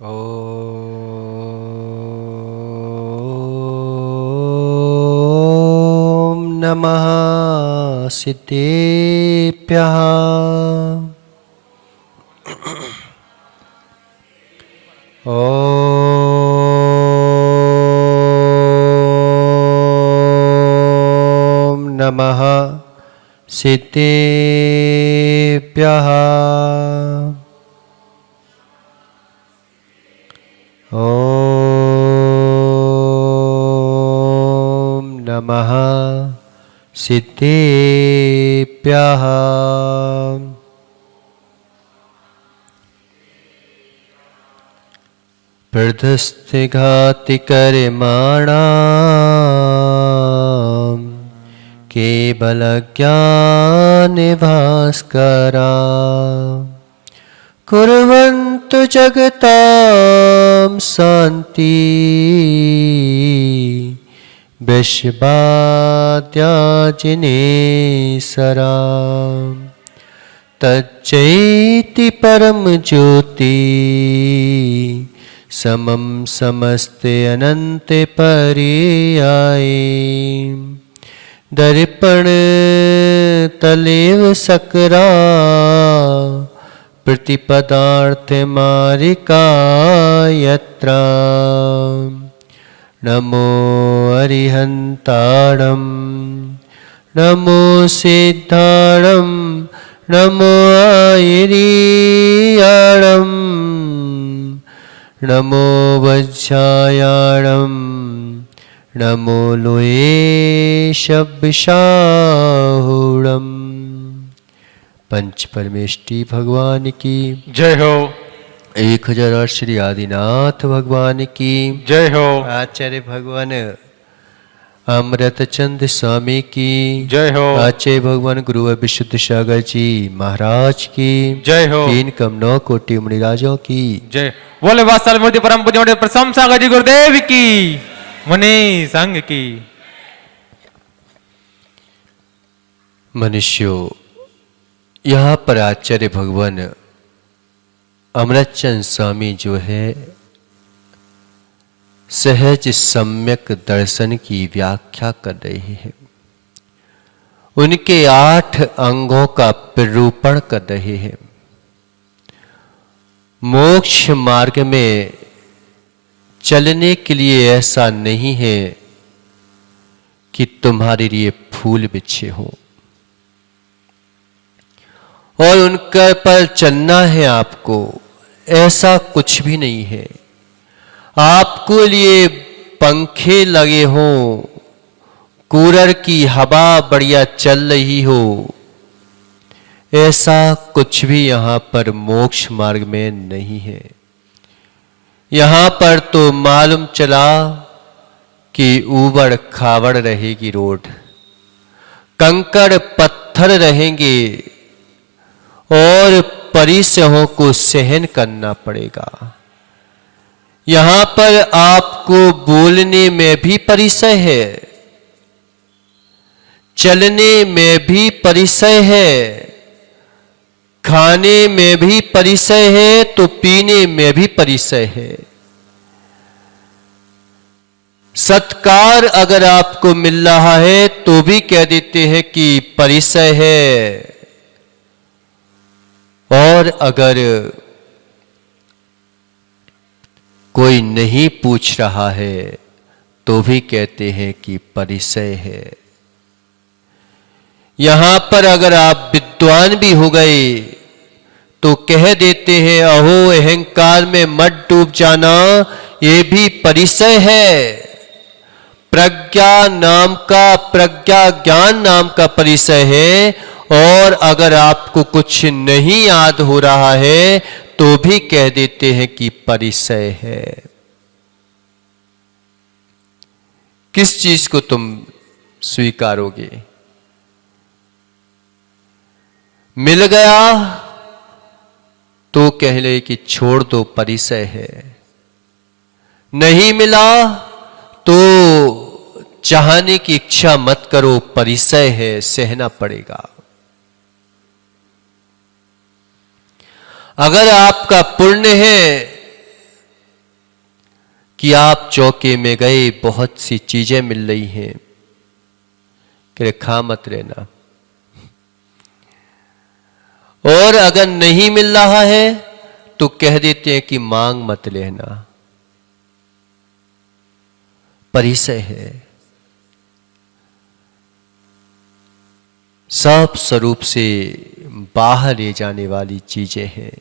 ॐ नमः सिद्धेभ्यः। ॐ नमः सिद्धेभ्यः। ॐ नमः सिद्धेभ्यः। प्रधस्थिघातिकर्माणां केवलज्ञानभास्करा कुर्वन्तु जगतां शान्ति विश्वाद्याजिनेसरा तच्चैति परम ज्योति समं समस्ते अनन्ते पर्याये दर्पण तलेव सकरा प्रतिपदार्थ मारिका यत्रा नमो अरिहन्ताणं नमो सिद्धाणं नमो आयरीयाणं नमो वज्रायाणं नमो लोये शब्दशाहूणम्। पंच परमेष्टि भगवान की जय हो। 1008 श्री आदिनाथ भगवान की जय हो। आचार्य भगवान अमृतचंद स्वामी की जय हो। आचार्य भगवान गुरु विशुद्ध सागर जी महाराज की जय हो। 3 कम 9 कोटि मुनिराजों की जय। बोले वात्सल मूर्ति परम पूज्य प्रशंसा गजी गुरुदेव की मुनि संघ की। मनुष्यों, यहाँ पर आचार्य भगवान अमृतचंद स्वामी जो है सहज सम्यक दर्शन की व्याख्या कर रहे हैं। उनके 8 अंगों का निरूपण कर रहे हैं। मोक्ष मार्ग में चलने के लिए ऐसा नहीं है कि तुम्हारे लिए फूल बिछे हों और उनके पर चलना है आपको, ऐसा कुछ भी नहीं है। आपको लिए पंखे लगे हों, कूलर की हवा बढ़िया चल रही हो, ऐसा कुछ भी यहाँ पर मोक्ष मार्ग में नहीं है। यहाँ पर तो मालूम चला कि ऊबड़ खाबड़ रहेगी रोड, कंकड़ पत्थर रहेंगे और परिसहों को सहन करना पड़ेगा। यहाँ पर आपको बोलने में भी परिसय है, चलने में भी परिसय है, खाने में भी परिसय है, तो पीने में भी परिसय है। सत्कार अगर आपको मिल रहा है तो भी कह देते हैं कि परिसय है, और अगर कोई नहीं पूछ रहा है तो भी कहते हैं कि परिसय है। यहां पर अगर आप विद्वान भी हो गए तो कह देते हैं अहो अहंकार में मत डूब जाना, ये भी परिसय है। प्रज्ञा नाम का, प्रज्ञा ज्ञान नाम का परिसय है। और अगर आपको कुछ नहीं याद हो रहा है तो भी कह देते हैं कि परिसय है। किस चीज को तुम स्वीकारोगे? मिल गया तो कह ले कि छोड़ दो, परिसय है। नहीं मिला तो चाहने की इच्छा मत करो, परिसय है, सहना पड़ेगा। अगर आपका पुण्य है कि आप चौके में गए, बहुत सी चीजें मिल रही हैं, कि खा मत रहना, और अगर नहीं मिल रहा है तो कह देते हैं कि मांग मत लेना। परिचय है, सब स्वरूप से बाहर ले जाने वाली चीजें हैं।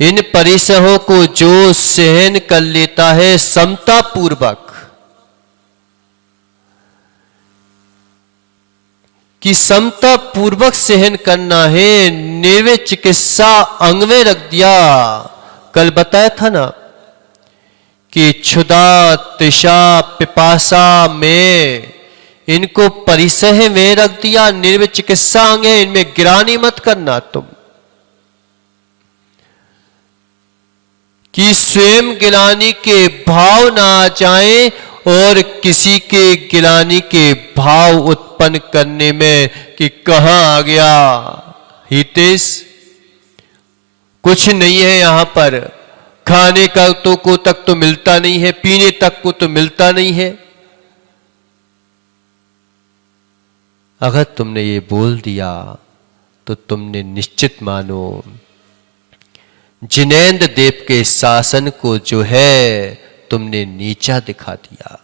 इन परिसरों को जो सहन कर लेता है समता पूर्वक, कि समता पूर्वक सहन करना है, निर्वय चिकित्सा अंग में रख दिया। कल बताया था ना कि क्षुधा तृषा पिपासा में इनको परिसह में रख दिया, निर्वय चिकित्सा अंग है, इनमें गिरानी मत करना तुम, कि स्वयं गिलानी के भाव ना आ जाए और किसी के गिलानी के भाव उत्पन्न करने में कि कहां आ गया हितेश, कुछ नहीं है यहां पर, खाने का तो को तक तो मिलता नहीं है, पीने तक को तो मिलता नहीं है। अगर तुमने ये बोल दिया तो तुमने निश्चित मानो जिनेंद्र देव के शासन को जो है तुमने नीचा दिखा दिया,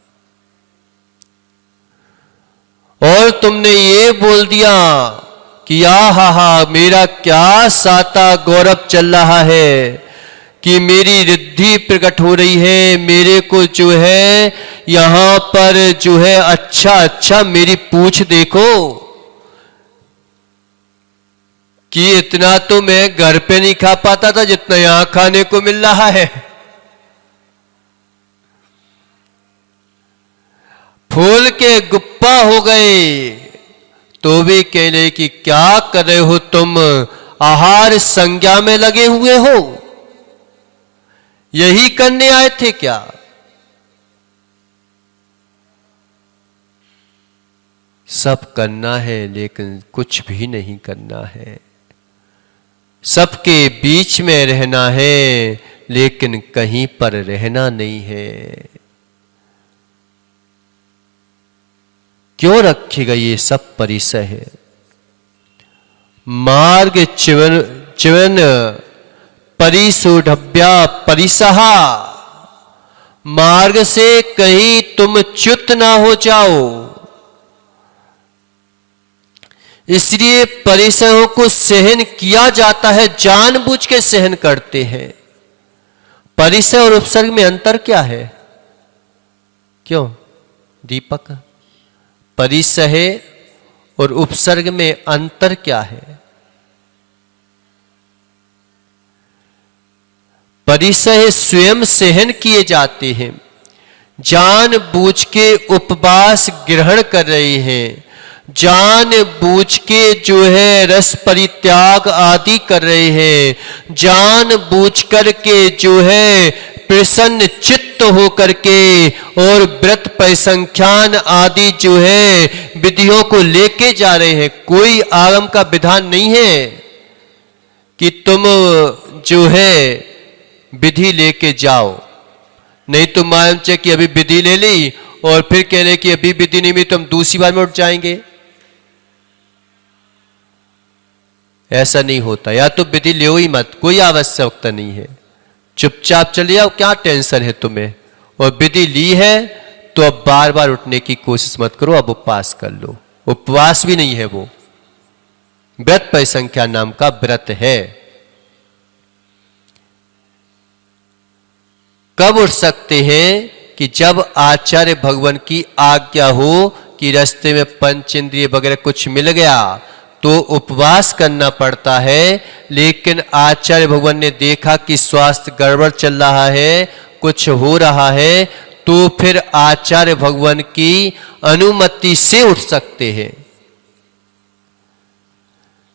और तुमने ये बोल दिया कि हा मेरा क्या साता गौरव चल रहा है, कि मेरी रिद्धि प्रकट हो रही है, मेरे को जो है यहां पर जो है अच्छा मेरी पूंछ देखो, कि इतना तो मैं घर पे नहीं खा पाता था जितना यहां खाने को मिल रहा है। फूल के गुप्पा हो गए तो भी कह रहे कि क्या कर रहे हो तुम, आहार संज्ञा में लगे हुए हो, यही करने आए थे क्या? सब करना है लेकिन कुछ भी नहीं करना है, सबके बीच में रहना है लेकिन कहीं पर रहना नहीं है। क्यों रखेगा ये सब परिसर है? मार्ग चिवन परिसोढभ्या परिसहा, मार्ग से कहीं तुम च्युत ना हो जाओ, इसलिए परिसरों को सहन किया जाता है, जानबूझ के सहन करते हैं। परिसर और उपसर्ग में अंतर क्या है? क्यों दीपक, परिसह और उपसर्ग में अंतर क्या है? परिसह स्वयं सहन किए जाते हैं, जानबूझ के उपवास ग्रहण कर रहे हैं, जानबूझ के जो है रस परित्याग आदि कर रहे हैं, जानबूझ करके जो है प्रसन्न चित्त हो करके और व्रत परिसंख्यान आदि जो है विधियों को लेके जा रहे हैं। कोई आगम का विधान नहीं है कि तुम जो है विधि लेके जाओ, नहीं तो मालूम चाहिए कि अभी विधि ले ली और फिर कह रहे कि अभी विधि नहीं मिली तो हम दूसरी बार में उठ जाएंगे। ऐसा नहीं होता, या तो विधि ले ही मत, कोई आवश्यकता नहीं है, चुपचाप चले जाओ, क्या टेंशन है तुम्हें। और विधि ली है तो अब बार बार उठने की कोशिश मत करो, अब उपवास कर लो। उपवास भी नहीं है वो, व्रत परिसंख्या नाम का व्रत है। कब उठ सकते हैं? कि जब आचार्य भगवान की आज्ञा हो कि रास्ते में पंच इंद्रिय वगैरह कुछ मिल गया तो उपवास करना पड़ता है, लेकिन आचार्य भगवान ने देखा कि स्वास्थ्य गड़बड़ चल रहा है, कुछ हो रहा है, तो फिर आचार्य भगवान की अनुमति से उठ सकते हैं।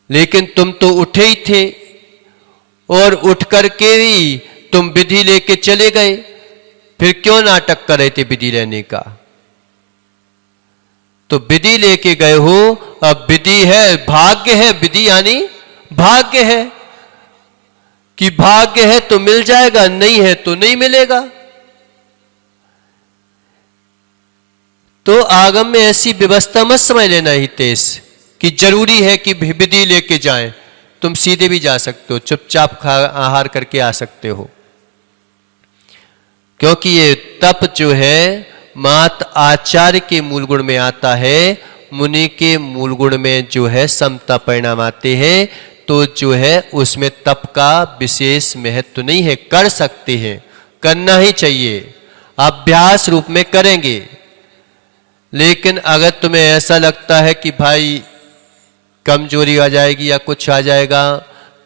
लेकिन तुम तो उठे ही थे और उठ करके भी तुम विधि लेके चले गए, फिर क्यों नाटक कर रहे थे विधि लेने का? तो विधि लेके गए हो, अब विधि है, भाग्य है, विधि यानी भाग्य है कि भाग्य है तो मिल जाएगा, नहीं है तो नहीं मिलेगा। तो आगम में ऐसी व्यवस्था मत समझ लेना हितेश कि जरूरी है कि विधि लेके जाएं। तुम सीधे भी जा सकते हो, चुपचाप आहार करके आ सकते हो, क्योंकि ये तप जो है मात आचार्य के मूल गुण में आता है, मुनि के मूल गुण में जो है समता परिणाम आते हैं। तो जो है उसमें तप का विशेष महत्व नहीं है, कर सकते हैं, करना ही चाहिए, अभ्यास रूप में करेंगे। लेकिन अगर तुम्हें ऐसा लगता है कि भाई कमजोरी आ जाएगी या कुछ आ जाएगा,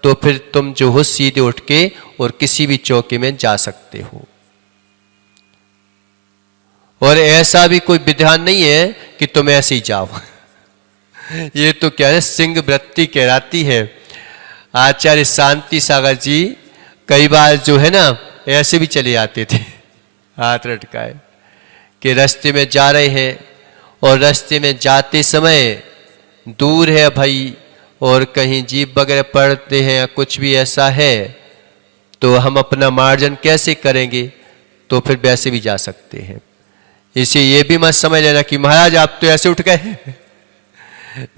तो फिर तुम जो हो सीधे उठ के और किसी भी चौकी में जा सकते हो। और ऐसा भी कोई विधान नहीं है कि तुम ऐसे ही जाओ। ये तो क्या है, सिंह वृत्ति कहलाती है। आचार्य शांति सागर जी कई बार जो है ना ऐसे भी चले आते थे, हाथ लटकाए कि रास्ते में जा रहे हैं और रास्ते में जाते समय दूर है भाई और कहीं जीप वगैरह पड़ते हैं या कुछ भी ऐसा है, तो हम अपना मार्जन कैसे करेंगे, तो फिर वैसे भी जा सकते हैं। इसे ये भी मत समझ लेना कि महाराज आप तो ऐसे उठ गए।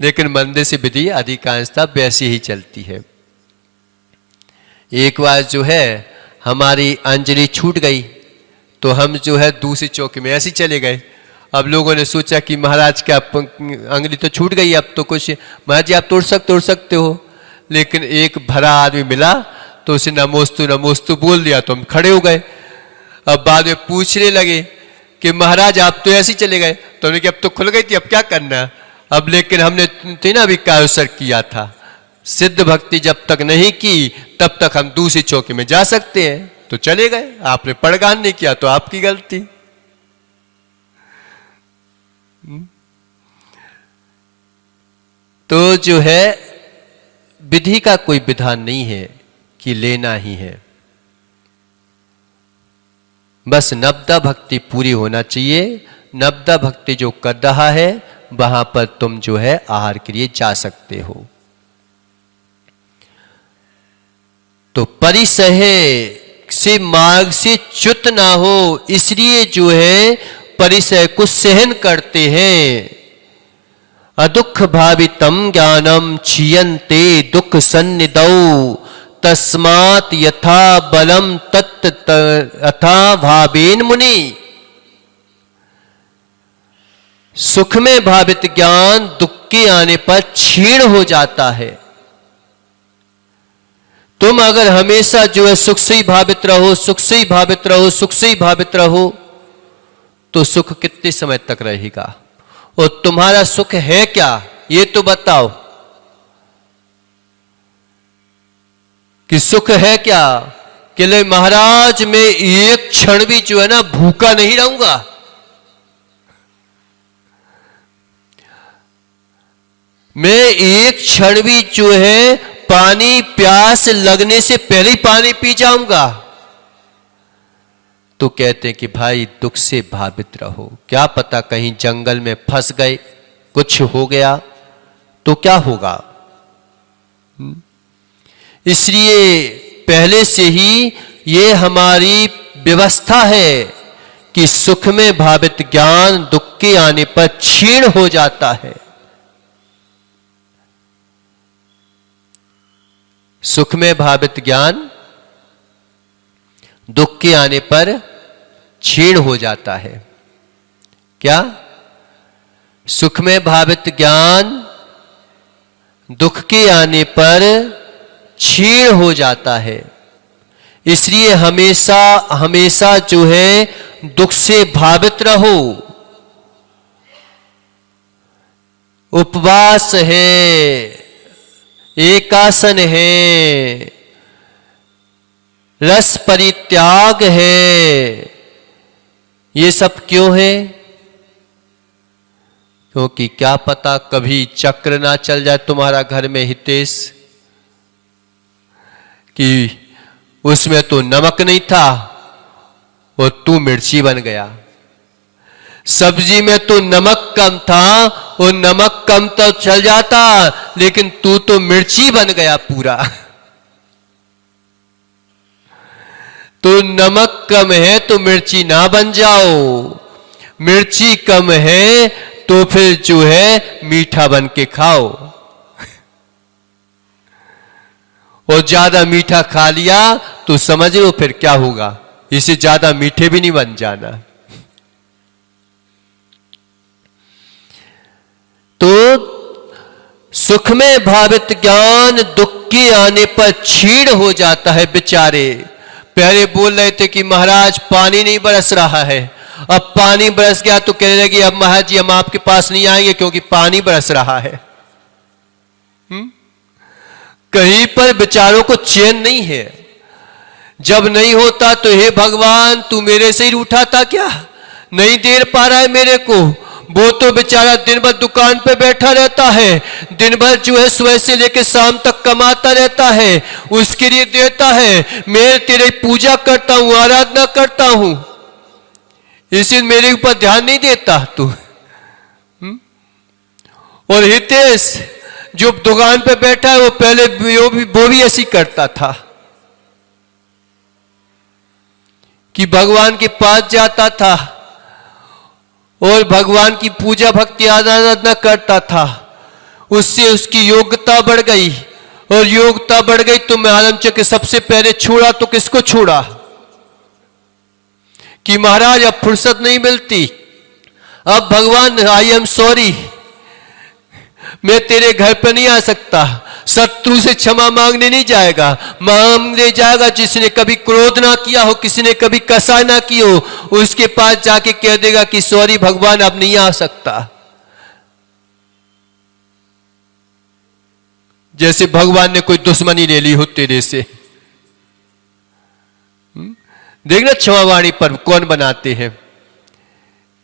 लेकिन मंदिर से विधि अधिकांशता वैसी ही चलती है। एक बार जो है हमारी अंजलि छूट गई, तो हम जो है दूसरी चौकी में ऐसे चले गए। अब लोगों ने सोचा कि महाराज क्या अंगली तो छूट गई, अब तो कुछ, महाराज जी आप तोड़ सकते हो। लेकिन एक भरा आदमी मिला तो उसे नमोस्तु बोल दिया, तो हम खड़े हो गए। अब बाद में पूछने लगे कि महाराज आप तो ऐसे ही चले गए, तो हमने कहा अब तो खुल गई थी, अब क्या करना। अब लेकिन हमने थी ना अभी कायोसर किया था, सिद्ध भक्ति जब तक नहीं की तब तक हम दूसरी चौकी में जा सकते हैं, तो चले गए। आपने पड़गान नहीं किया तो आपकी गलती। तो जो है विधि का कोई विधान नहीं है कि लेना ही है, बस नवदा भक्ति पूरी होना चाहिए। नवदा भक्ति जो कर रहा है वहां पर तुम जो है आहार के लिए जा सकते हो। तो परिसह से मार्ग से च्युत ना हो, इसलिए जो है परिसह को सहन करते हैं। अदुख भावितम ज्ञानम क्षीयन्ते दुख सन्निधौ, तस्मात् यथा बलम तत् अथा भावेन मुनि। सुख में भावित ज्ञान दुख के आने पर क्षीण हो जाता है। तुम अगर हमेशा जो है सुख से ही भावित रहो, सुख से ही भावित रहो, सुख से ही भावित रहो, तो सुख कितने समय तक रहेगा। और तुम्हारा सुख है क्या ये तो बताओ कि सुख है क्या। कि ले महाराज मैं एक क्षण भी जो है ना भूखा नहीं रहूंगा, मैं एक क्षण भी जो है पानी प्यास लगने से पहले ही पानी पी जाऊंगा। तो कहते हैं कि भाई दुख से भावित रहो, क्या पता कहीं जंगल में फंस गए, कुछ हो गया तो क्या होगा। इसलिए पहले से ही ये हमारी व्यवस्था है कि सुख में भावित ज्ञान दुख के आने पर क्षीण हो जाता है। सुख में भावित ज्ञान दुख के आने पर क्षीण हो जाता है। क्या? सुख में भावित ज्ञान दुख के आने पर क्षीण हो जाता है। इसलिए हमेशा हमेशा जो है दुख से भावित रहो। उपवास है, एकासन है, रस परित्याग है, ये सब क्यों है? क्योंकि क्या पता कभी चक्र ना चल जाए तुम्हारा घर में हितेश, कि उसमें तो नमक नहीं था और तू मिर्ची बन गया। सब्जी में तो नमक कम था और नमक कम तो चल जाता, लेकिन तू तो मिर्ची बन गया पूरा। तो नमक कम है तो मिर्ची ना बन जाओ, मिर्ची कम है तो फिर जो है मीठा बन के खाओ। और ज्यादा मीठा खा लिया तो समझ लो फिर क्या होगा, इसे ज्यादा मीठे भी नहीं बन जाना। तो सुख में भावित ज्ञान दुख के आने पर छीड़ हो जाता है बेचारे। पहले बोल रहे थे कि महाराज पानी नहीं बरस रहा है, अब पानी बरस गया तो कहने लगे अब महाराज जी हम आपके पास नहीं आएंगे क्योंकि पानी बरस रहा है। कहीं पर बेचारों को चैन नहीं है। जब नहीं होता तो हे भगवान तू मेरे से ही रूठा था क्या, नहीं दे पा रहा है मेरे को। वो तो बेचारा दिन भर दुकान पे बैठा रहता है, दिन भर जो है सुबह से लेकर शाम तक कमाता रहता है, उसके लिए देता है। मैं तेरी पूजा करता हूं, आराधना करता हूं, इसी मेरे ऊपर ध्यान नहीं देता तू। और हितेश जो दुकान पे बैठा है वो पहले वो भी ऐसी करता था कि भगवान के पास जाता था और भगवान की पूजा भक्ति आराधना करता था, उससे उसकी योग्यता बढ़ गई और योग्यता बढ़ गई तो महाराज के सबसे पहले छोड़ा तो किसको छोड़ा कि महाराज अब फुर्सत नहीं मिलती, अब भगवान आई एम सॉरी मैं तेरे घर पर नहीं आ सकता। शत्रु से क्षमा मांगने नहीं जाएगा, मांगने जाएगा जिसने कभी क्रोध ना किया हो, किसी ने कभी कसा ना की हो, उसके पास जाके कह देगा कि सॉरी भगवान अब नहीं आ सकता। जैसे भगवान ने कोई दुश्मनी ले ली हो तेरे से। देखना क्षमावाणी पर कौन बनाते हैं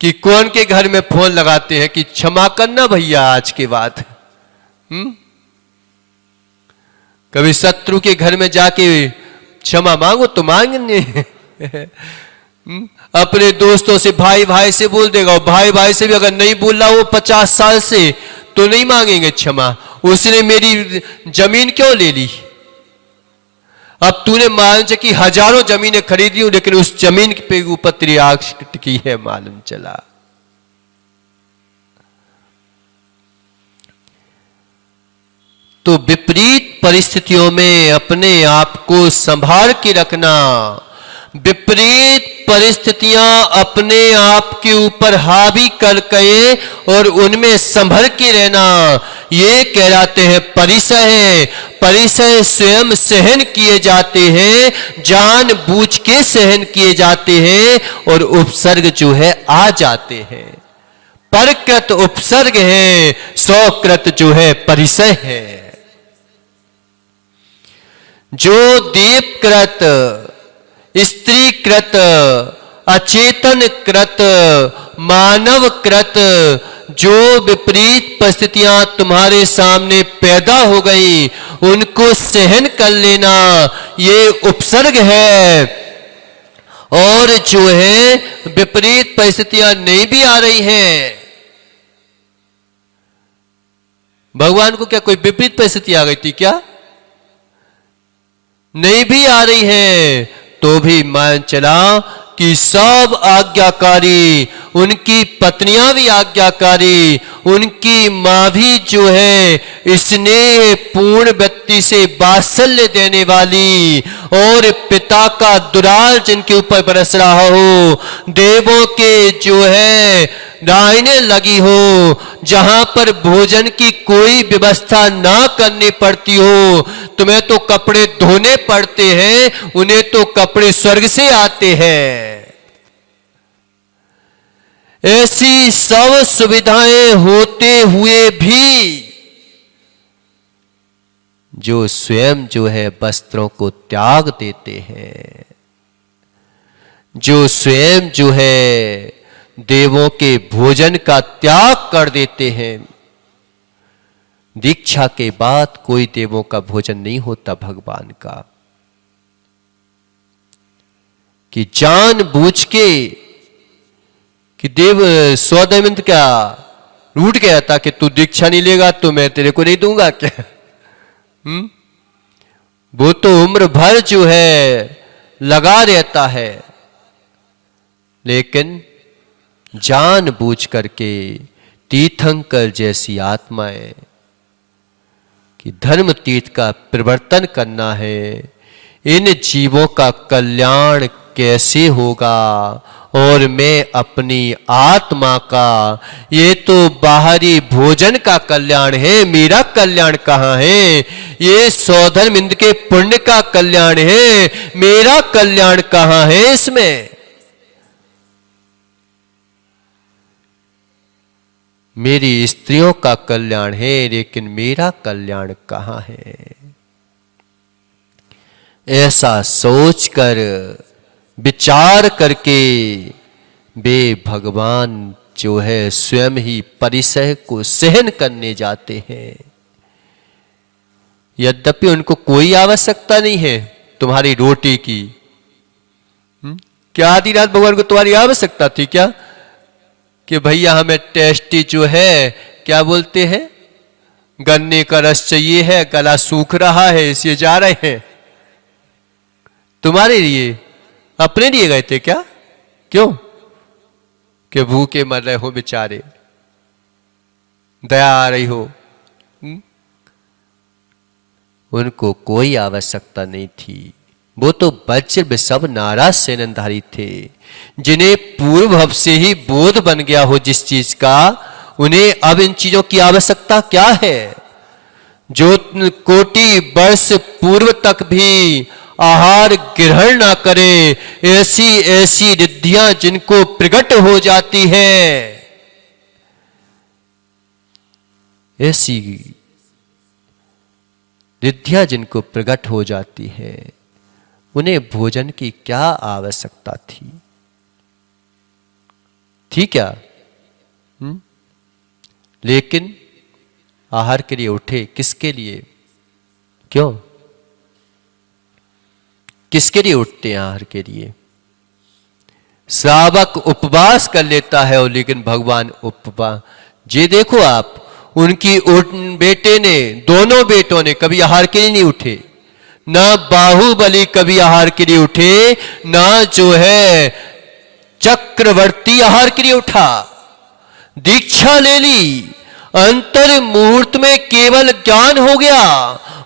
कि कौन के घर में फोन लगाते हैं कि क्षमा करना भैया आज के बाद। कभी शत्रु के घर में जाके क्षमा मांगो तो मांगेंगे। अपने दोस्तों से भाई भाई से बोल देगा, और भाई भाई से भी अगर नहीं बोल रहा वो 50 साल से तो नहीं मांगेंगे क्षमा। उसने मेरी जमीन क्यों ले ली, अब तूने मान कि हजारों जमीनें खरीदी हूं लेकिन उस जमीन पे ऊपर तेरी आंख टिकी है, मालूम चला। तो विपरीत परिस्थितियों में अपने आप को संभाल के रखना, विपरीत परिस्थितियां अपने आप के ऊपर हावी कर गए और उनमें संभल के रहना, ये कहलाते हैं परिसय है। परिसय स्वयं सहन किए जाते हैं, जान बूझ के सहन किए जाते हैं और उपसर्ग जो है आ जाते हैं। परकृत उपसर्ग है, स्वकृत जो है परिसय है। जो देवकृत, स्त्रीकृत, अचेतन कृत, मानव कृत जो विपरीत परिस्थितियां तुम्हारे सामने पैदा हो गई उनको सहन कर लेना, ये उपसर्ग है। और जो है विपरीत परिस्थितियां नहीं भी आ रही हैं, भगवान को क्या कोई विपरीत परिस्थिति आ गई थी क्या, नहीं भी आ रही है तो भी मान चला कि सब आज्ञाकारी, उनकी पत्नियां भी आज्ञाकारी, उनकी मां भी जो है स्नेह पूर्ण व्यक्ति से वात्सल्य देने वाली, और पिता का दुलार जिनके ऊपर बरस रहा हो, देवों के जो है दाहिने लगी हो, जहां पर भोजन की कोई व्यवस्था ना करनी पड़ती हो, तुम्हें तो कपड़े धोने पड़ते हैं, उन्हें तो कपड़े स्वर्ग से आते हैं। ऐसी सब सुविधाएं होते हुए भी जो स्वयं जो है वस्त्रों को त्याग देते हैं, जो स्वयं जो है देवों के भोजन का त्याग कर देते हैं। दीक्षा के बाद कोई देवों का भोजन नहीं होता भगवान का, कि जान बूझ के कि देव सौदमिंद क्या रूठ गया था कि तू दीक्षा नहीं लेगा तो मैं तेरे को नहीं दूंगा क्या। वो तो उम्र भर जो है लगा रहता है, लेकिन जानबूझ करके तीर्थंकर जैसी आत्माएं कि धर्म तीर्थ का परिवर्तन करना है, इन जीवों का कल्याण कैसे होगा, और मैं अपनी आत्मा का, ये तो बाहरी भोजन का कल्याण है, मेरा कल्याण कहाँ है? ये सौधर्म इंद्र के पुण्य का कल्याण है, मेरा कल्याण कहाँ है इसमें? मेरी स्त्रियों का कल्याण है, लेकिन मेरा कल्याण कहाँ है? ऐसा सोचकर विचार करके वे भगवान जो है स्वयं ही परिसह को सहन करने जाते हैं। यद्यपि उनको कोई आवश्यकता नहीं है तुम्हारी रोटी की। क्या आधी रात भगवान को तुम्हारी आवश्यकता थी क्या कि भैया हमें टेस्टी जो है क्या बोलते हैं, गन्ने का रस चाहिए है, गला सूख रहा है इसलिए जा रहे हैं? तुम्हारे लिए, अपने लिए गए थे क्या? क्यों? कि भूखे मर रहे हो बेचारे, दया आ रही हो। उनको कोई आवश्यकता नहीं थी। वो तो वज्र विषभ नाराज सेनधारी थे, जिन्हें पूर्व भाव से ही बोध बन गया हो जिस चीज का, उन्हें अब इन चीजों की आवश्यकता क्या है? जो कोटि वर्ष पूर्व तक भी आहार ग्रहण ना करे, ऐसी ऐसी रिद्धियां जिनको प्रकट हो जाती है, ऐसी रिद्धियां जिनको प्रकट हो जाती है, उन्हें भोजन की क्या आवश्यकता थी? थी क्या? लेकिन आहार के लिए उठे, किसके लिए? क्यों? किसके लिए उठते हैं आहार के लिए? श्रावक उपवास कर लेता है, और लेकिन भगवान उपवास, ये देखो आप, उनकी बेटे ने, दोनों बेटों ने कभी आहार के लिए नहीं उठे, ना बाहुबली कभी आहार के लिए उठे, ना जो है चक्रवर्ती आहार के लिए उठा। दीक्षा ले ली, अंतर मुहूर्त में केवल ज्ञान हो गया,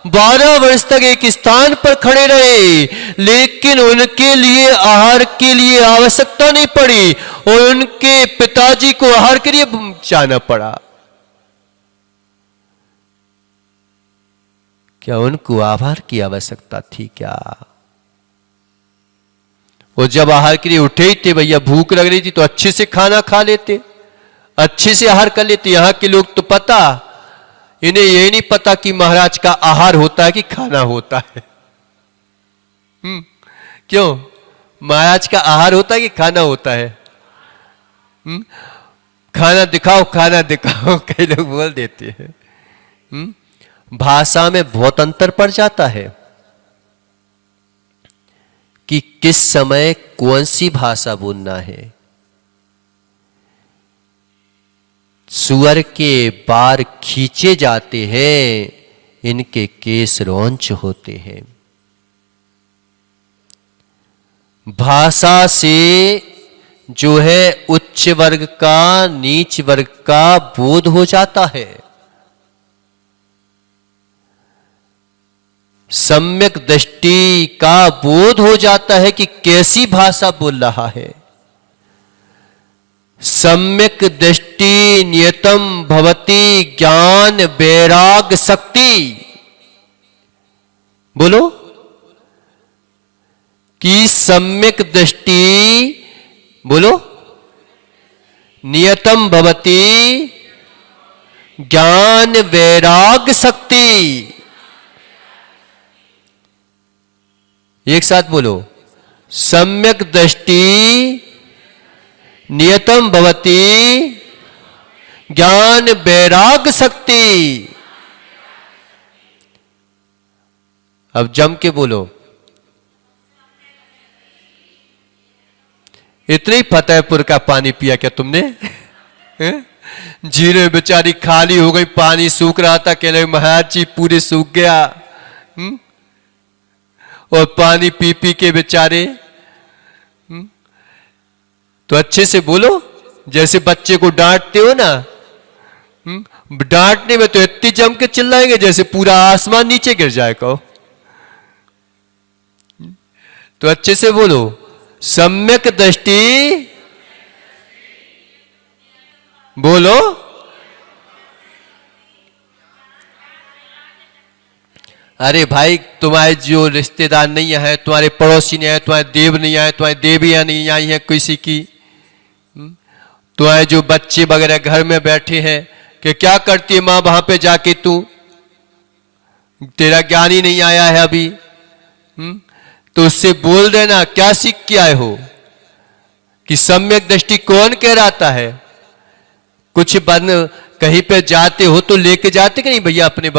12 वर्ष तक एक स्थान पर खड़े रहे, लेकिन उनके लिए आहार के लिए आवश्यकता नहीं पड़ी, और उनके पिताजी को आहार के लिए जाना पड़ा। क्या उनको आहार की आवश्यकता थी क्या? वो जब आहार के लिए उठे ही थे, भैया भूख लग रही थी तो अच्छे से खाना खा लेते, अच्छे से आहार कर लेते। यहां के लोग तो पता, इन्हें यही नहीं पता कि महाराज का आहार होता है कि खाना होता है। क्यों? महाराज का आहार होता है कि खाना होता है? खाना दिखाओ, खाना दिखाओ, कई लोग बोल देते हैं। भाषा में बहुत अंतर पड़ जाता है कि किस समय कौन सी भाषा बोलना है। सुअर के बार खींचे जाते हैं, इनके केस रौंच होते हैं। भाषा से जो है उच्च वर्ग का नीच वर्ग का बोध हो जाता है। सम्यक दृष्टि का बोध हो जाता है कि कैसी भाषा बोल रहा है। सम्यक दृष्टि नियतम भवति ज्ञान वैराग शक्ति। बोलो कि सम्यक दृष्टि, बोलो, नियतम भवति ज्ञान वैराग शक्ति। एक साथ बोलो, सम्यक दृष्टि नियतम भवति ज्ञान वैराग शक्ति। अब जम के बोलो। इतनी फतेहपुर का पानी पिया क्या तुमने? जीरे बेचारी खाली हो गई, पानी सूख रहा था, कह रहे महाराज जी पूरे सूख गया। और पानी पी पी के बेचारे। तो अच्छे से बोलो, जैसे बच्चे को डांटते हो ना, डांटने में तो इतनी जम के चिल्लाएंगे जैसे पूरा आसमान नीचे गिर जाएगा। तो अच्छे से बोलो, सम्यक दृष्टि, बोलो। अरे भाई, तुम्हारे जो रिश्तेदार नहीं है, तुम्हारे पड़ोसी नहीं है, तुम्हारे देव नहीं आए, तुम्हारी देवियां नहीं आई हैं किसी की, तुम्हारे जो बच्चे वगैरह घर में बैठे हैं, कि क्या करती है मां वहां पे जाके, तू तेरा ज्ञान ही नहीं आया है अभी। तो उससे बोल देना, क्या सीख के आए हो, कि सम्यक दृष्टि कौन कह रहा है। कुछ बन कहीं पे जाते हो तो लेके जाते कि नहीं भैया अपने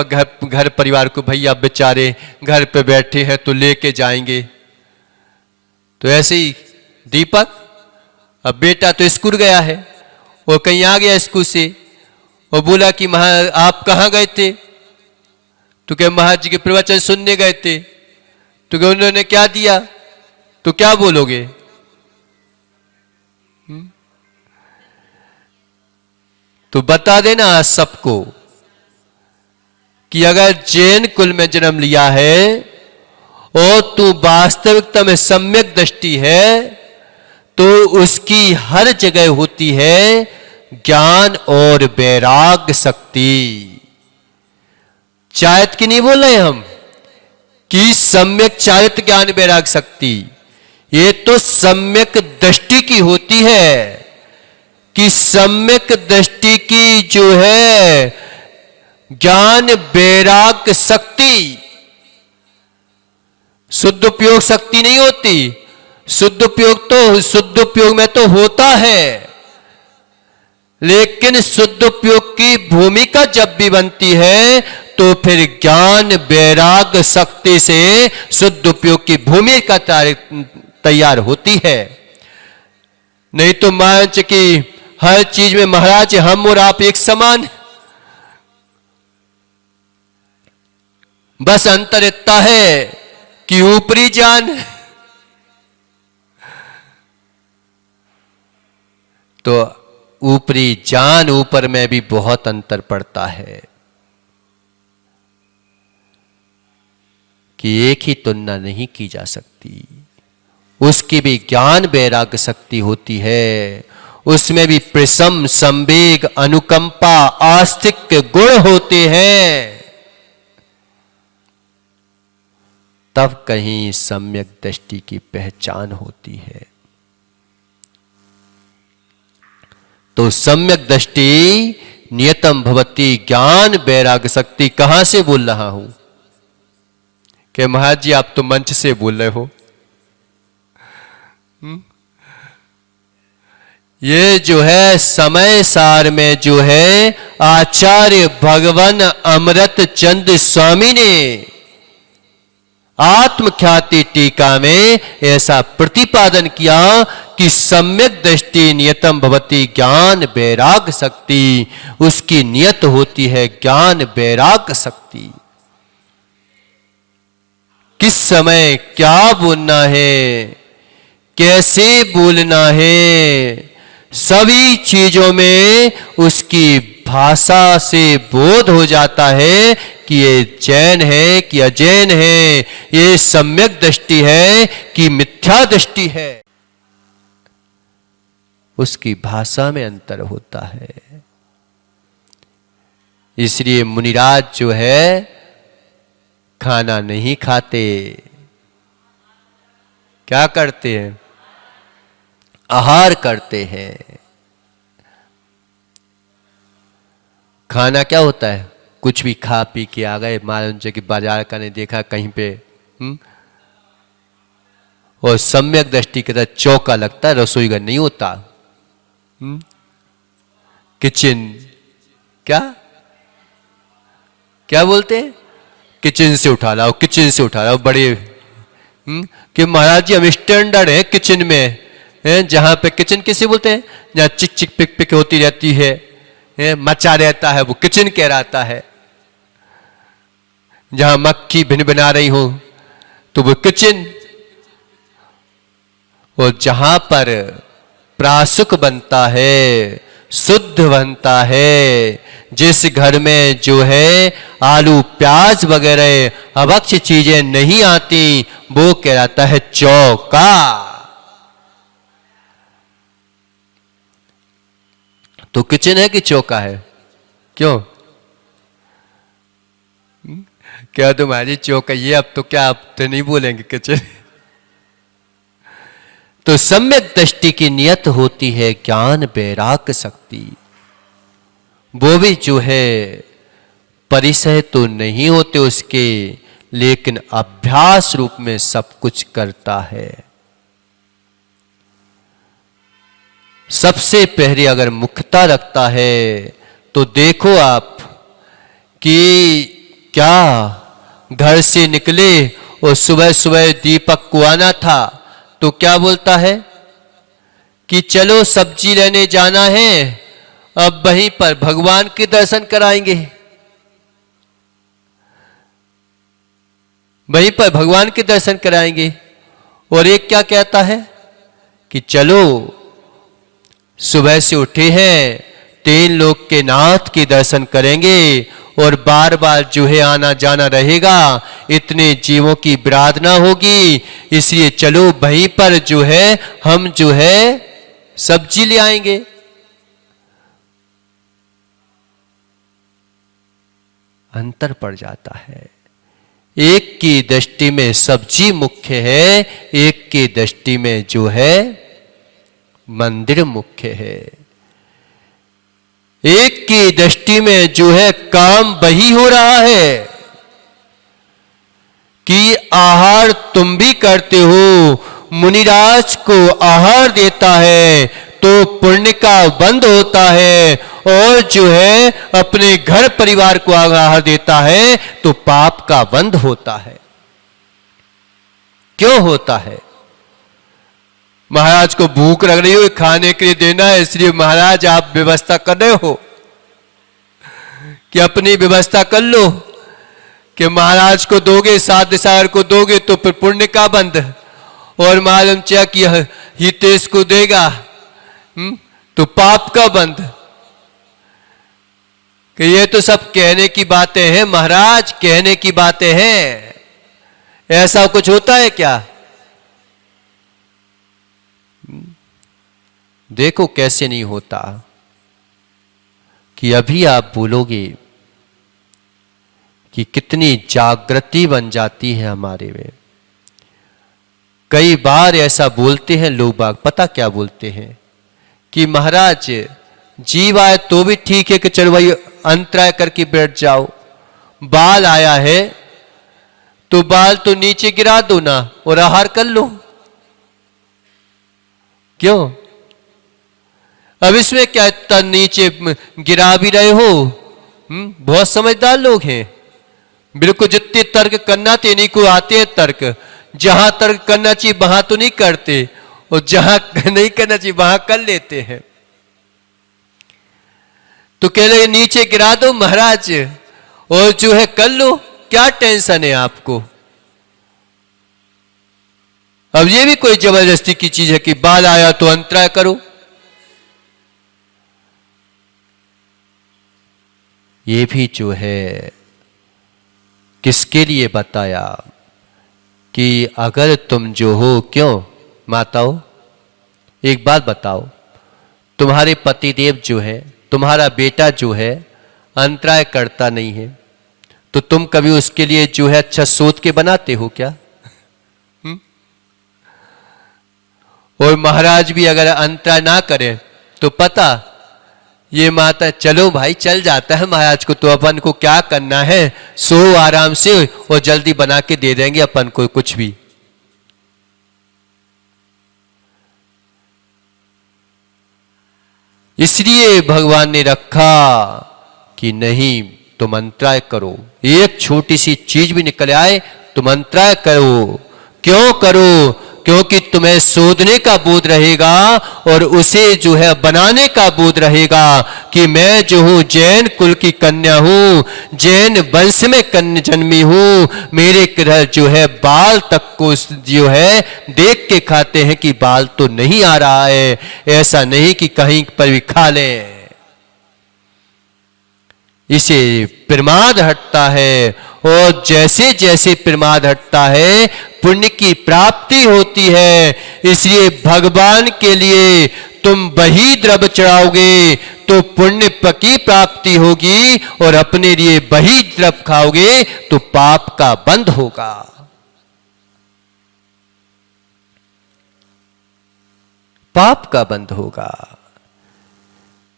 घर परिवार को, भैया बेचारे घर पे बैठे हैं तो लेके जाएंगे। तो ऐसे ही दीपक, अब बेटा तो स्कूल गया है, वो कहीं आ गया स्कूल से, वो बोला कि आप कहाँ गए थे, तो क्या महाराज जी के प्रवचन सुनने गए थे। तो क्या उन्होंने क्या दिया, तो क्या बोलोगे। तो बता देना सबको कि अगर जैन कुल में जन्म लिया है और तू वास्तविकता में सम्यक दृष्टि है, तो उसकी हर जगह होती है ज्ञान और वैराग्य शक्ति। चायत की नहीं बोल रहे हम कि सम्यक चारित ज्ञान वैराग्य शक्ति, ये तो सम्यक दृष्टि की होती है, कि सम्यक दृष्टि की जो है ज्ञान वैराग्य शक्ति, शुद्ध उपयोग शक्ति नहीं होती। शुद्ध उपयोग में तो होता है, लेकिन शुद्ध उपयोग की भूमिका जब भी बनती है तो फिर ज्ञान वैराग्य शक्ति से शुद्ध उपयोग की भूमिका तैयार होती है। नहीं तो मान कि हर चीज में महाराज हम और आप एक समान, बस अंतर इतना है कि ऊपरी ज्ञान। तो ऊपरी ज्ञान ऊपर में भी बहुत अंतर पड़ता है, कि एक ही तुलना नहीं की जा सकती। उसकी भी ज्ञान वैराग्य शक्ति होती है, उसमें भी प्रशम संवेग अनुकंपा आस्तिक्य गुण होते हैं, तब कहीं सम्यक दृष्टि की पहचान होती है। तो सम्यक दृष्टि नियतम भवति ज्ञान वैराग्य शक्ति। कहां से बोल रहा हूं कि महाराज जी आप तो मंच से बोल रहे हो। ये जो है समय सार में जो है आचार्य भगवान अमृत चंद स्वामी ने आत्मख्याति टीका में ऐसा प्रतिपादन किया कि सम्यक दृष्टि नियतम भवति ज्ञान वैराग्य शक्ति, उसकी नियत होती है ज्ञान वैराग्य शक्ति। किस समय क्या बोलना है, कैसे बोलना है, सभी चीजों में उसकी भाषा से बोध हो जाता है कि ये जैन है कि अजैन है, ये सम्यक दृष्टि है कि मिथ्या दृष्टि है। उसकी भाषा में अंतर होता है। इसलिए मुनिराज जो है खाना नहीं खाते, क्या करते हैं, आहार करते हैं। खाना क्या होता है, कुछ भी खा पी के आ गए, मालूम कि बाजार का नहीं देखा कहीं पे, और सम्यक दृष्टि के साथ चौका लगता है, रसोई घर नहीं होता। किचन क्या क्या बोलते हैं, किचन से उठा लाओ, किचन से उठा लाओ, बड़े कि महाराज जी हम स्टैंडर्ड है किचन में, जहां पे किचन किसे बोलते हैं, जहां चिक चिक पिक पिक होती रहती है, मचा रहता है, वो किचन कहलाता है। जहां मक्खी भिन बना रही हो तो वो किचन, और जहां पर प्रासुक बनता है, शुद्ध बनता है, जिस घर में जो है आलू प्याज वगैरह अभक्ष्य चीजें नहीं आती, वो कहलाता है चौका। तो किचन है कि चौका है? क्यों? क्या तुम्हारी चौका ये? अब तो क्या, आप तो नहीं बोलेंगे किचन। तो सम्यक दृष्टि की नियत होती है ज्ञान वैराग्य शक्ति। वो भी जो है परिचय तो नहीं होते उसके, लेकिन अभ्यास रूप में सब कुछ करता है। सबसे पहले अगर मुख्यता रखता है तो देखो आप कि क्या घर से निकले और सुबह सुबह दीपक को आना था, तो क्या बोलता है कि चलो सब्जी लेने जाना है, अब वहीं पर भगवान के दर्शन कराएंगे, वहीं पर भगवान के दर्शन कराएंगे। और एक क्या कहता है कि चलो सुबह से उठे हैं, 3 लोक के नाथ के दर्शन करेंगे और बार बार जो है आना जाना रहेगा, इतने जीवों की विराधना होगी, इसलिए चलो वहीं पर जो है हम जो है सब्जी ले आएंगे। अंतर पड़ जाता है। एक की दृष्टि में सब्जी मुख्य है, एक की दृष्टि में जो है मंदिर मुख्य है। एक की दृष्टि में जो है काम वही हो रहा है कि आहार तुम भी करते हो, मुनिराज को आहार देता है तो पुण्य का बंद होता है, और जो है अपने घर परिवार को आहार देता है तो पाप का बंद होता है। क्यों होता है? महाराज को भूख लग रही हो, खाने के लिए देना है, इसलिए महाराज आप व्यवस्था कर रहे हो कि अपनी व्यवस्था कर लो कि महाराज को दोगे, साध सागर को दोगे तो फिर पुण्य का बंद, और मालूम चाह कि हितेश को देगा तो पाप का बंद। कि ये तो सब कहने की बातें हैं महाराज, कहने की बातें हैं, ऐसा कुछ होता है क्या? देखो कैसे नहीं होता कि अभी आप बोलोगे कि कितनी जागृति बन जाती है हमारे में। कई बार ऐसा बोलते हैं लोग बाग, पता क्या बोलते हैं कि महाराज जीव आए तो भी ठीक है कि चलो भाई अंतराय करके बैठ जाओ, बाल आया है तो बाल तो नीचे गिरा दो ना और आहार कर लो। क्यों? अब इसमें क्या इतना नीचे गिरा भी रहे हो? बहुत समझदार लोग हैं, बिल्कुल जितने तर्क करना थे इन्हीं को आते हैं तर्क। जहां तर्क करना चाहिए वहां तो नहीं करते, और जहां नहीं करना चाहिए वहां कर लेते हैं। तो कह रहे नीचे गिरा दो महाराज और जो है कर लो, क्या टेंशन है आपको? अब ये भी कोई जबरदस्ती की चीज है कि बाल आया तो अंतराय करो? ये भी जो है किसके लिए बताया कि अगर तुम जो हो, क्यों माताओं एक बात बताओ, तुम्हारे पतिदेव जो है, तुम्हारा बेटा जो है अंतराय करता नहीं है, तो तुम कभी उसके लिए जो है अच्छा सोच के बनाते हो क्या? और महाराज भी अगर अंतराय ना करे तो पता ये माता चलो भाई चल जाता है महाराज को, तो अपन को क्या करना है, सो आराम से और जल्दी बना के दे देंगे अपन को कुछ भी। इसलिए भगवान ने रखा कि नहीं तुम अंतराय करो, एक छोटी सी चीज भी निकल आए तुम अंतराय करो। क्यों करो? क्योंकि तुम्हें शोधने का बोध रहेगा और उसे जो है बनाने का बोध रहेगा कि मैं जो हूं जैन कुल की कन्या हूं, जैन वंश में कन्या जन्मी हूं। मेरे ग्रह जो है बाल तक को जो है देख के खाते हैं कि बाल तो नहीं आ रहा है, ऐसा नहीं कि कहीं पर भी खा लें। इसे प्रमाद हटता है और जैसे जैसे प्रमाद हटता है पुण्य की प्राप्ति होती है। इसलिए भगवान के लिए तुम वही द्रव्य चढ़ाओगे तो पुण्य की प्राप्ति होगी और अपने लिए वही द्रव्य खाओगे तो पाप का बंध होगा। पाप का बंध होगा।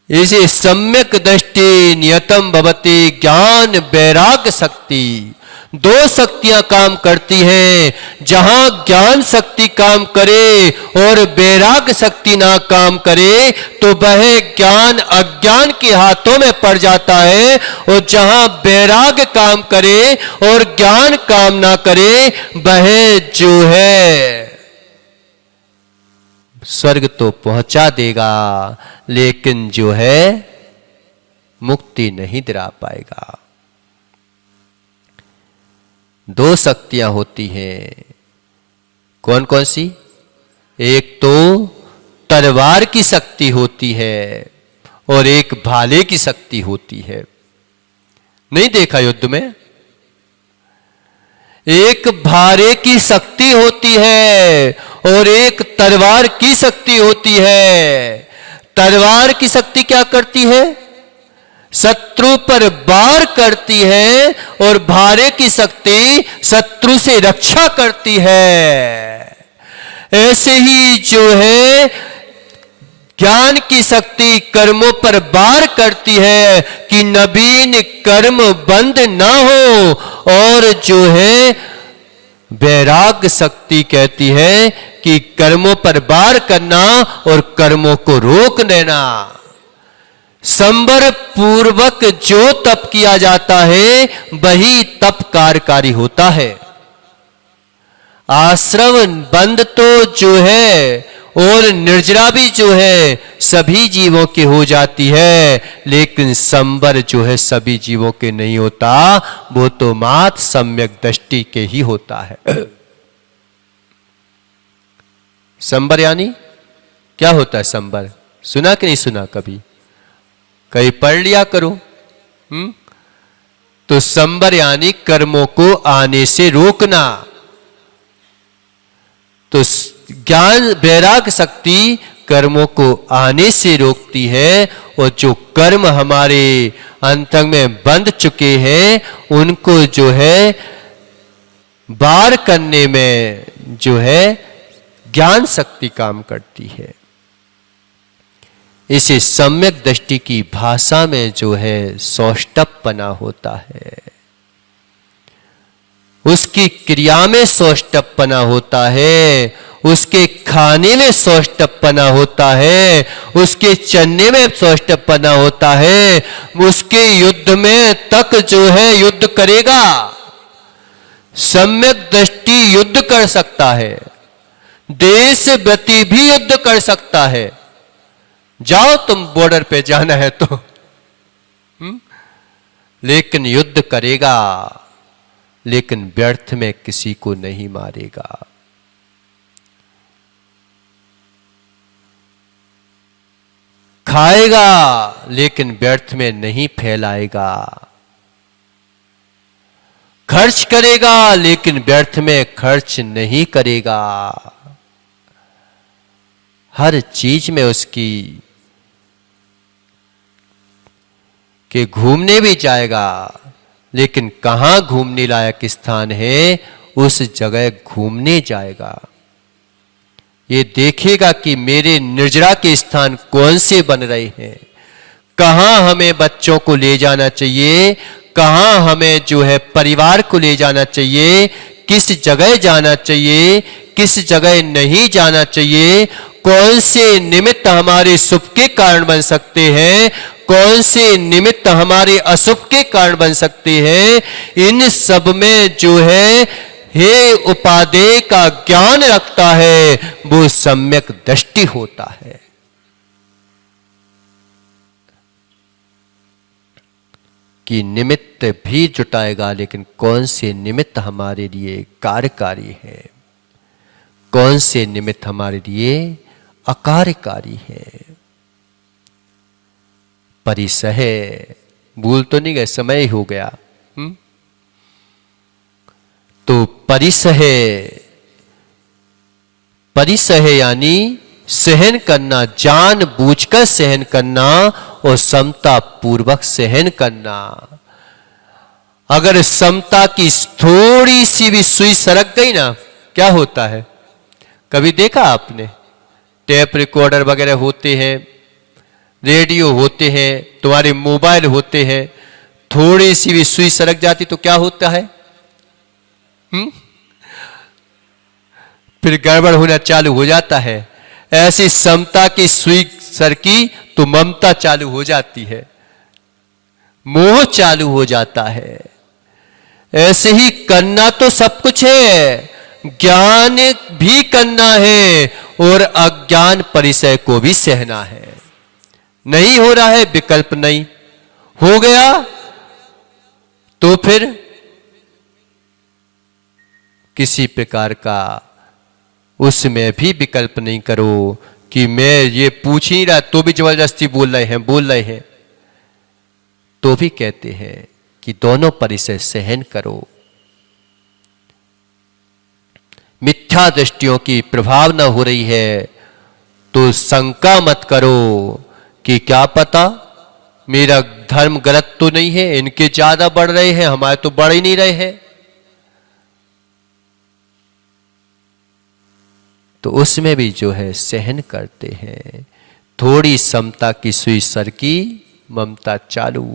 इसे सम्यक दृष्टि नियतम भवति ज्ञान वैराग्य शक्ति। दो शक्तियां काम करती हैं। जहां ज्ञान शक्ति काम करे और वैराग्य शक्ति ना काम करे तो वह ज्ञान अज्ञान के हाथों में पड़ जाता है, और जहां वैराग्य काम करे और ज्ञान काम ना करे वह जो है स्वर्ग तो पहुंचा देगा लेकिन जो है मुक्ति नहीं दिला पाएगा। दो शक्तियां होती हैं। कौन कौन सी? एक तो तलवार की शक्ति होती है और एक भाले की शक्ति होती है। नहीं देखा युद्ध में? एक भाले की शक्ति होती है और एक तलवार की शक्ति होती है। तलवार की शक्ति क्या करती है? शत्रु पर वार करती है और भाले की शक्ति शत्रु से रक्षा करती है। ऐसे ही जो है ज्ञान की शक्ति कर्मों पर वार करती है कि नवीन कर्म बंद ना हो, और जो है वैराग्य शक्ति कहती है कि कर्मों पर वार करना और कर्मों को रोक देना। संवर पूर्वक जो तप किया जाता है वही तप कार्यकारी होता है। आश्रम बंद तो जो है और निर्जरा भी जो है सभी जीवों की हो जाती है, लेकिन संवर जो है सभी जीवों के नहीं होता, वो तो मात्र सम्यक दृष्टि के ही होता है। संवर यानी क्या होता है? संवर सुना कि नहीं सुना? कभी कहीं पढ़ लिया करो। तो संवर यानी कर्मों को आने से रोकना। तो ज्ञान वैराग्य शक्ति कर्मों को आने से रोकती है, और जो कर्म हमारे अंतरंग में बंध चुके हैं उनको जो है बार करने में जो है ज्ञान शक्ति काम करती है। इसे सम्यक दृष्टि की भाषा में जो है सौष्ठवपना होता है। उसकी क्रिया में सौष्ठवपना होता है, उसके खाने में सौष्ठवपना होता है, उसके चलने में सौष्ठवपना होता है, उसके युद्ध में तक जो है युद्ध करेगा। सम्यक दृष्टि युद्ध कर सकता है, देश व्यक्ति भी युद्ध कर सकता है। जाओ तुम बॉर्डर पे जाना है तो, लेकिन युद्ध करेगा, लेकिन व्यर्थ में किसी को नहीं मारेगा। खाएगा लेकिन व्यर्थ में नहीं फैलाएगा। खर्च करेगा लेकिन व्यर्थ में खर्च नहीं करेगा। हर चीज में उसकी कि घूमने भी जाएगा, लेकिन कहां घूमने लायक स्थान है उस जगह घूमने जाएगा। ये देखेगा कि मेरे निर्जरा के स्थान कौन से बन रहे हैं, कहां हमें बच्चों को ले जाना चाहिए, कहां हमें जो है परिवार को ले जाना चाहिए, किस जगह जाना चाहिए, किस जगह नहीं जाना चाहिए, कौन से निमित्त हमारे शुभ के कारण बन सकते हैं, कौन से निमित्त हमारे अशुभ के कारण बन सकते हैं। इन सब में जो है हे उपादेय का ज्ञान रखता है वो सम्यक दृष्टि होता है। कि निमित्त भी जुटाएगा, लेकिन कौन से निमित्त हमारे लिए कार्यकारी है, कौन से निमित्त हमारे लिए अकार्यकारी है। परिसह भूल तो नहीं गए, समय ही हो गया। तो परिसह, परिसह यानी सहन करना, जान बूझकर सहन करना और समता पूर्वक सहन करना। अगर समता की थोड़ी सी भी सुई सरक गई ना, क्या होता है? कभी देखा आपने? टेप रिकॉर्डर वगैरह होते हैं, रेडियो होते हैं, तुम्हारे मोबाइल होते हैं, थोड़ी सी भी सुई सरक जाती तो क्या होता है? फिर गड़बड़ होना चालू हो जाता है। ऐसी समता की सुई सरकी तो ममता चालू हो जाती है, मोह चालू हो जाता है। ऐसे ही करना तो सब कुछ है, ज्ञान भी करना है और अज्ञान परिसय को भी सहना है। नहीं हो रहा है, विकल्प नहीं, हो गया तो फिर किसी प्रकार का उसमें भी विकल्प नहीं करो कि मैं ये पूछ ही रहा तो भी जबरदस्ती बोल रहे हैं, तो भी कहते हैं कि दोनों परिसर सहन करो। मिथ्या दृष्टियों की प्रभाव न हो रही है तो शंका मत करो कि क्या पता मेरा धर्म गलत तो नहीं है, इनके ज्यादा बढ़ रहे हैं, हमारे तो बढ़ ही नहीं रहे हैं। तो उसमें भी जो है सहन करते हैं। थोड़ी समता की सुई सरकी, ममता चालू।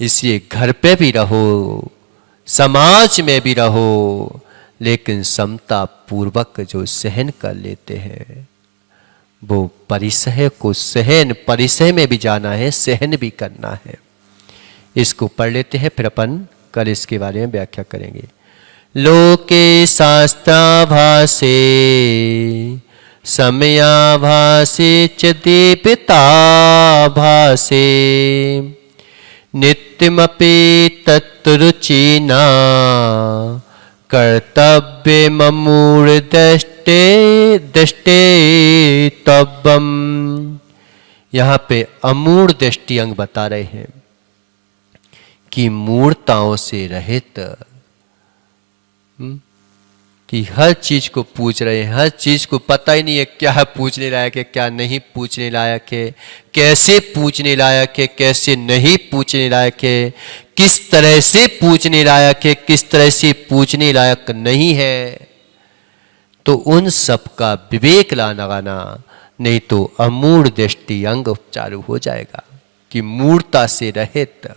इसलिए घर पे भी रहो, समाज में भी रहो, लेकिन समता पूर्वक जो सहन कर लेते हैं वो परिसह को सहन, परिसह में भी जाना है, सहन भी करना है। इसको पढ़ लेते हैं, फिर अपन कल इसके बारे में व्याख्या करेंगे। लोके शास्त्राभासे समयाभासे च दीपिताभासे नित्यमपि तत्रुचिना कर्तव्यमूढ़दृष्टे दृष्टे तब्बम। यहाँ पे अमूढ़ दृष्टि अंग बता रहे हैं कि मूढ़ताओं से रहित, कि हर चीज को पूछ रहे हैं, हर चीज को पता ही नहीं है क्या पूछने लायक है, क्या नहीं पूछने लायक है, कैसे पूछने लायक है, कैसे नहीं पूछने लायक है, किस तरह से पूछने लायक है, किस तरह से पूछने लायक नहीं है। तो उन सब का विवेक लगाना, नहीं तो अमूढ़ दृष्टि अंग चालू हो जाएगा कि मूढ़ता से रहित।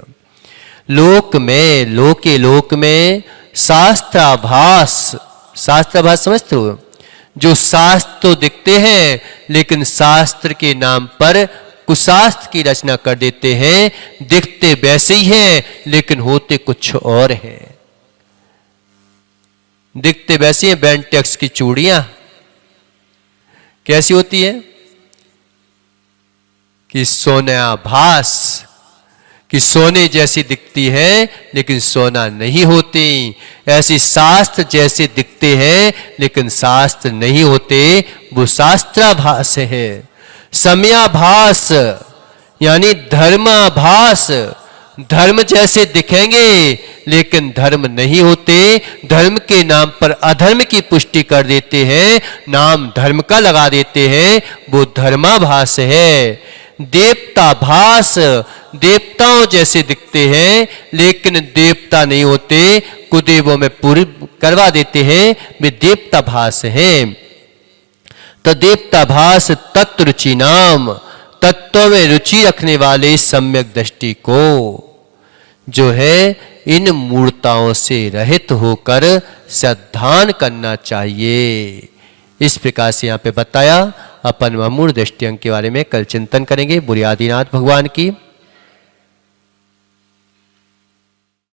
लोक में, लोक में शास्त्राभास, शास्त्राभास समझते हो? जो शास्त्र तो दिखते हैं लेकिन शास्त्र के नाम पर कुशास्त्र की रचना कर देते हैं। दिखते वैसे ही हैं लेकिन होते कुछ और हैं। दिखते वैसे हैं, बेंटेक्स की चूड़ियां कैसी होती है कि सोनाभास, कि सोने जैसी दिखती है लेकिन सोना नहीं होती। ऐसी शास्त्र जैसे दिखते हैं लेकिन शास्त्र नहीं होते, वो शास्त्राभास है। समयाभास यानी धर्माभास, धर्म जैसे दिखेंगे लेकिन धर्म नहीं होते, धर्म के नाम पर अधर्म की पुष्टि कर देते हैं, नाम धर्म का लगा देते हैं, वो धर्माभास है। देवताभास, देवताओं जैसे दिखते हैं लेकिन देवता नहीं होते, कुदेवों में पूरी करवा देते हैं, वे देवताभास हैं। तो देवताभास तत्रुचि नाम, तत्व में रुचि रखने वाले सम्यक दृष्टि को जो है इन मूर्ताओं से रहित होकर श्रद्धान करना चाहिए। इस प्रकार से यहाँ पे बताया। अपन अमूढ़ दृष्टि अंग के बारे में कल चिंतन करेंगे। बुरी आदिनाथ भगवान की